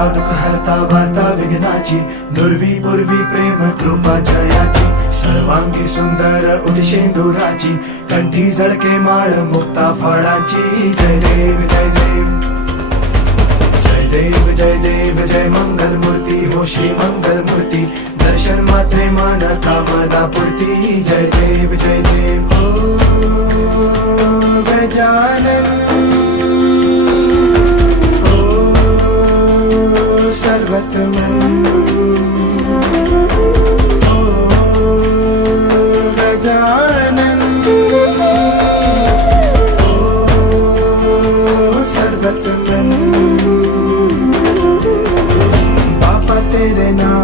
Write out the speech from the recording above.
हरता दुःख हरता वार्ता विघ्नाची, दुर्वी पूर्वी प्रेम कृपा जयाची, सर्वांगी सुंदर उदिशेंदुराची, कंठी झळके माळ मुक्ता फळाची. जय देव जय देव जय देव जय देव जय मंगल मूर्ती हो श्री मंगल मूर्ती, दर्शन मात्रे मन कामना पूर्ती. जय देव जय देव हो गजानन हो सर्वतमन हो गजानन हो सर्वतमन. बापा तेरे नाम